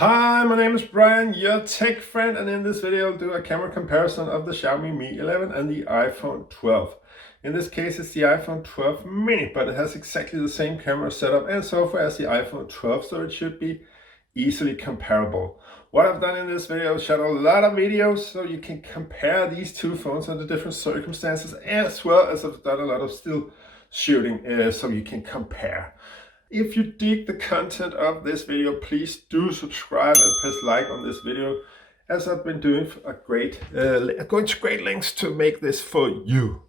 Hi, my name is Brian, your tech friend, and in this video I'll do a camera comparison of the Xiaomi Mi 11 and the iPhone 12. In this case it's the iPhone 12 mini, but it has exactly the same camera setup and software as the iPhone 12, so it should be easily comparable. What I've done in this video is shot a lot of videos so you can compare these two phones under different circumstances, as well as I've done a lot of still shooting so you can compare. If you dig the content of this video, please do subscribe and press like on this video, as I've been doing going to great lengths to make this for you.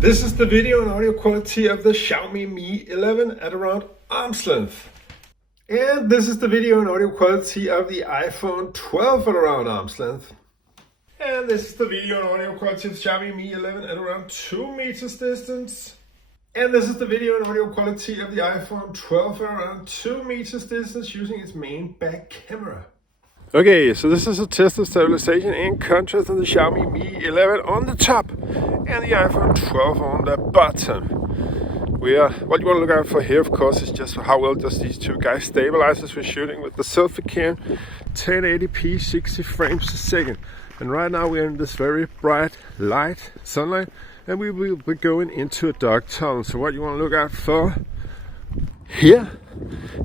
This is the video and audio quality of the Xiaomi Mi 11 at around arm's length. And this is the video and audio quality of the iPhone 12 at around arm's length. And this is the video and audio quality of Xiaomi Mi 11 at around 2 meters distance. And this is the video and audio quality of the iPhone 12 at around 2 meters distance using its main back camera. Okay, so this is a test of stabilization and contrast on the Xiaomi Mi 11 on the top and the iPhone 12 on the bottom. What you want to look out for here, of course, is just how well does these two guys stabilize as we're shooting with the Selfie cam, 1080p, 60 frames a second. And right now we're in this very bright light sunlight, and we will be going into a dark tunnel. So what you want to look out for here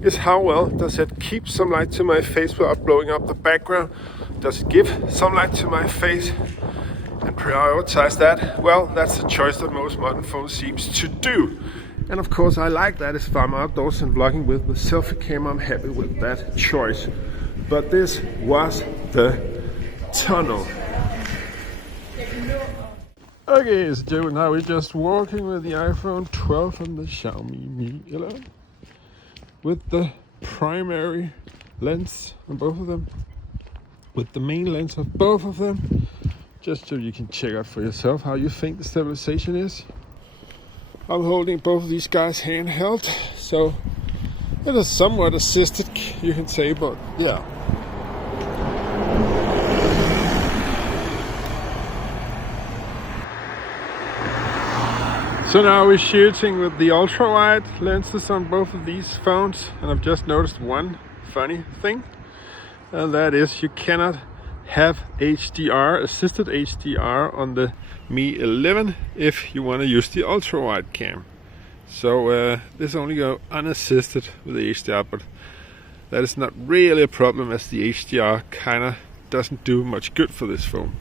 is how well does it keep some light to my face without blowing up the background. Does it give some light to my face and prioritize that? Well, that's the choice that most modern phones seems to do. And of course I like that. If I'm outdoors and vlogging with the Selfie camera, I'm happy with that choice. But this was the tunnel. Okay, so now we're just walking with the iPhone 12 and the Xiaomi Mi 11 with the primary lens on both of them, with the main lens of both of them, just so you can check out for yourself how you think the stabilization is. I'm holding both of these guys handheld, so it is somewhat assisted, you can say, but yeah. So now we're shooting with the ultrawide lenses on both of these phones, and I've just noticed one funny thing, and that is you cannot have HDR, assisted HDR on the Mi 11 if you want to use the ultrawide cam. So this only go unassisted with the HDR, but that is not really a problem, as the HDR kinda doesn't do much good for this phone.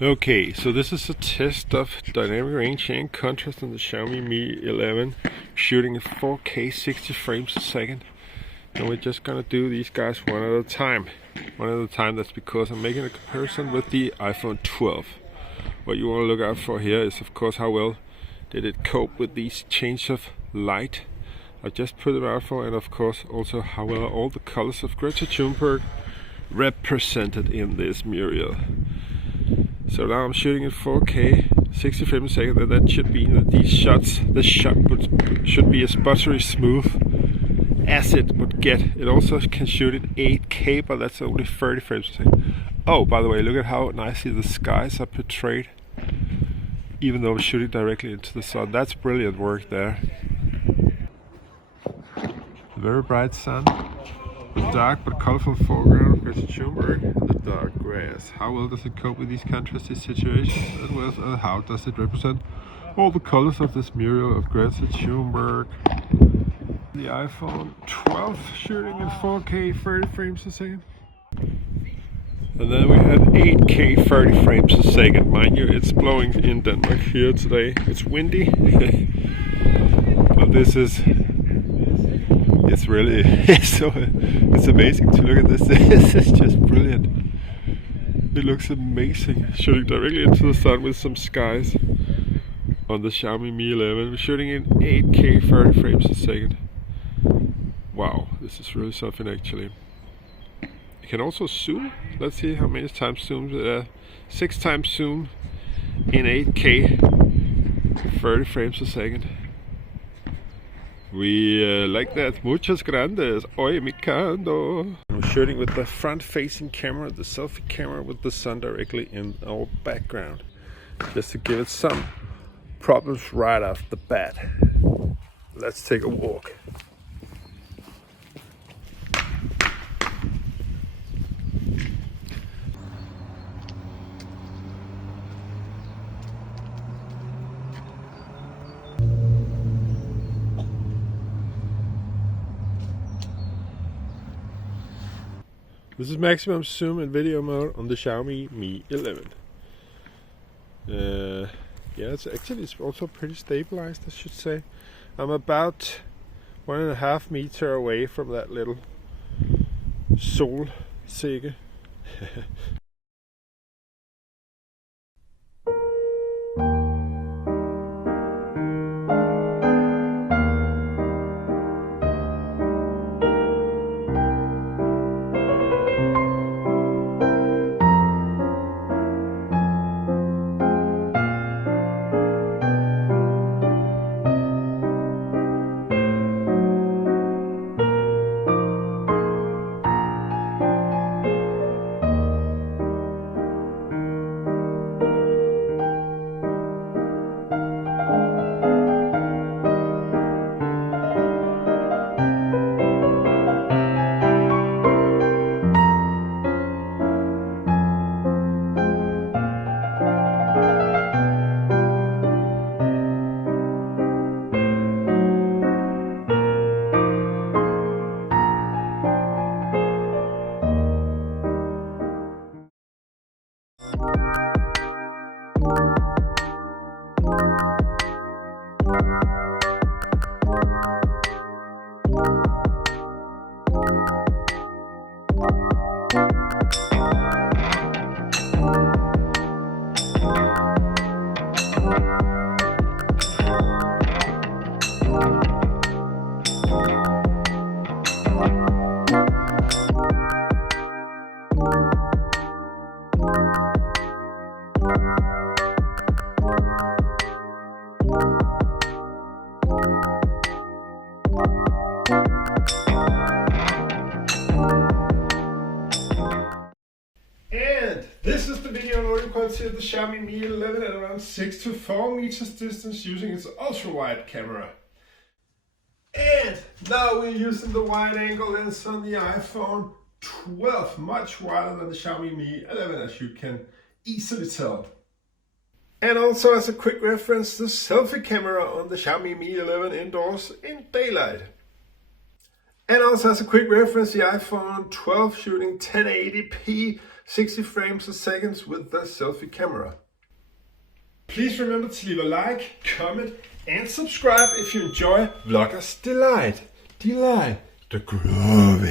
Okay, so this is a test of dynamic range and contrast on the Xiaomi Mi 11, shooting at 4K 60 frames a second. And we're just gonna do these guys one at a time. That's because I'm making a comparison with the iPhone 12. What you want to look out for here is, of course, how well did it cope with these change of light I just put them out for, and of course also how well are all the colors of Greta Thunberg represented in this mural. So now I'm shooting at 4K 60 frames a second, and that should mean that this shot should be as buttery smooth as it would get. It also can shoot at 8K, but that's only 30 frames a second. Oh, by the way, look at how nicely the skies are portrayed, even though I'm shooting directly into the sun. That's brilliant work there. Very bright sun, the dark but colorful foreground of Greta Thunberg, and the dark grass. How well does it cope with these contrasty situations, as well as how does it represent all the colors of this mural of Greta Thunberg? The iPhone 12 shooting in 4K 30 frames a second. And then we have 8K 30 frames a second. Mind you, it's blowing in Denmark here today. It's windy, but this is... It's really it's amazing to look at this. This is just brilliant. It looks amazing. Shooting directly into the sun with some skies on the Xiaomi Mi 11. We're shooting in 8K 30 frames a second. Wow, this is really something actually. You can also zoom. Let's see how many times zoom. 6 times zoom in 8K 30 frames a second. We like that. Muchas grandes. Oye, mi cando. I'm shooting with the front-facing camera, the selfie camera with the sun directly in our background, just to give it some problems right off the bat. Let's take a walk. This is maximum zoom and video mode on the Xiaomi Mi 11. Yeah, it's also pretty stabilized, I should say. I'm about 1.5 meters away from that little solsikke. This is the video and audio quality of the Xiaomi Mi 11 at around 6 to 4 meters distance using its ultra-wide camera. And now we're using the wide-angle lens on the iPhone 12, much wider than the Xiaomi Mi 11, as you can easily tell. And also as a quick reference, the selfie camera on the Xiaomi Mi 11 indoors in daylight. And also as a quick reference, the iPhone 12 shooting 1080p 60 frames a second with the selfie camera. Please remember to leave a like, comment and subscribe if you enjoy Vloggers Delight. The groove.